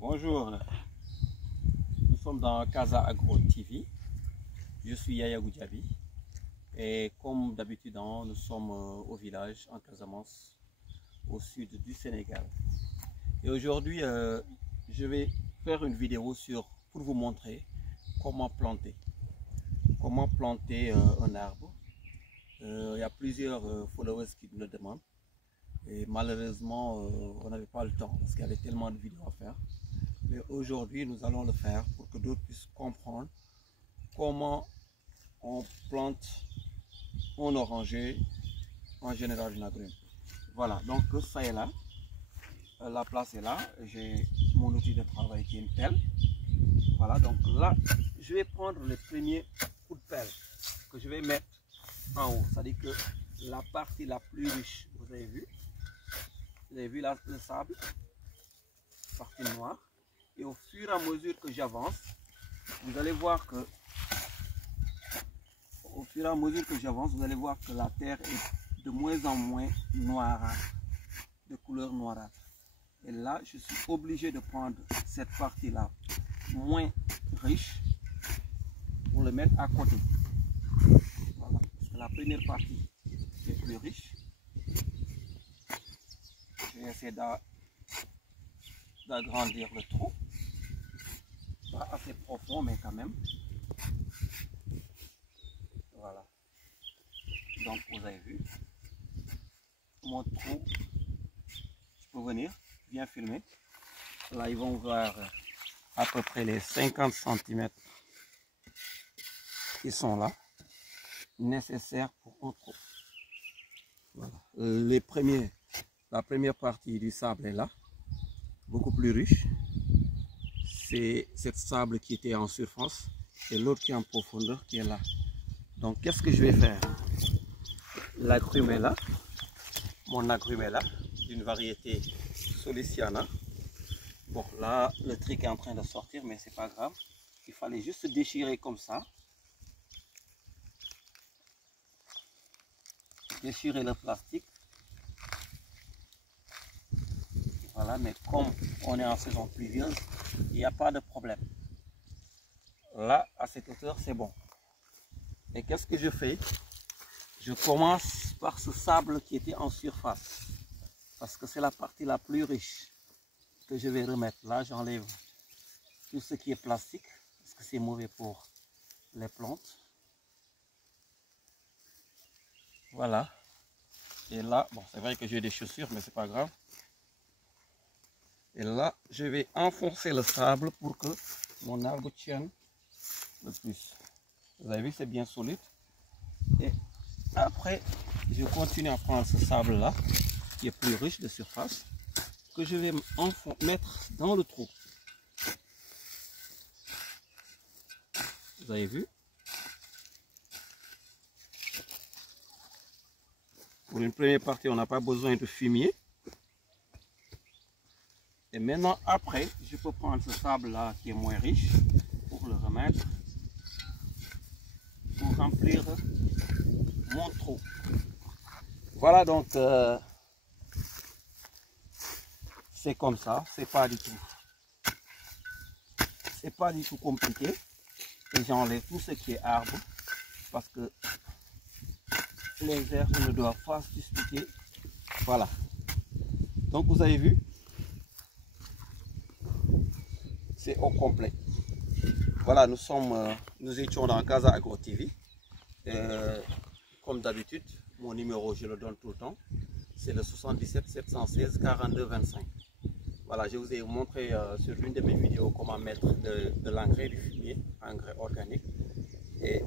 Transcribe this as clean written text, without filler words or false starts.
Bonjour, nous sommes dans Casa Agro TV. Je suis Yaya Goudjabi et comme d'habitude, nous sommes au village en Casamance, au sud du Sénégal. Et aujourd'hui, je vais faire une vidéo pour vous montrer comment planter un arbre. Il y a plusieurs followers qui me le demandent et malheureusement, on n'avait pas le temps parce qu'il y avait tellement de vidéos à faire. Mais aujourd'hui, nous allons le faire pour que d'autres puissent comprendre comment on plante un oranger, en général une agrume. Voilà, donc ça est là. La place est là. J'ai mon outil de travail qui est une pelle. Voilà, donc là, je vais prendre le premier coup de pelle que je vais mettre en haut. C'est-à-dire que la partie la plus riche, vous avez vu là, le sable, partie noire. Et au fur et à mesure que j'avance, vous allez voir que la terre est de moins en moins noirâtre, de couleur noirâtre. Et là, je suis obligé de prendre cette partie-là moins riche pour le mettre à côté. Voilà, parce que la première partie est plus riche. Je vais essayer d'agrandir le trou. Pas assez profond, mais quand même. Voilà. Donc, vous avez vu mon trou. Je peux venir, bien filmer. Là, ils vont voir à peu près les 50 cm qui sont là, nécessaires pour un trou. Voilà. La première partie du sable est là, beaucoup plus riche. C'est cette sable qui était en surface et l'autre qui est en profondeur qui est là. Donc qu'est-ce que je vais faire? L'agrume est là, mon agrume est là, d'une variété Soliciana. Bon, là le truc est en train de sortir, mais c'est pas grave. Il fallait juste déchirer comme ça, déchirer le plastique. Voilà, mais comme on est en saison pluvieuse, il n'y a pas de problème. Là, à cette hauteur, c'est bon. Et qu'est-ce que je fais? Je commence par ce sable qui était en surface, parce que c'est la partie la plus riche que je vais remettre. Là, j'enlève tout ce qui est plastique, parce que c'est mauvais pour les plantes. Voilà. Et là, bon, c'est vrai que j'ai des chaussures, mais c'est pas grave. Et là, je vais enfoncer le sable pour que mon arbre tienne le plus. Vous avez vu, c'est bien solide. Et après, je continue à prendre ce sable-là, qui est plus riche de surface, que je vais mettre dans le trou. Vous avez vu? Pour une première partie, on n'a pas besoin de fumier. Et maintenant, après, je peux prendre ce sable-là qui est moins riche pour le remettre, pour remplir mon trou. Voilà, donc c'est comme ça, c'est pas du tout compliqué. Et j'enlève tout ce qui est arbre parce que les herbes ne doivent pas se disputer. Voilà. Donc vous avez vu, c'est au complet. Voilà, nous étions dans Casa Agro TV. Comme d'habitude, mon numéro, je le donne tout le temps. C'est le 77 716 42 25. Voilà, je vous ai montré sur une de mes vidéos comment mettre de l'engrais, du fumier, engrais organique. Et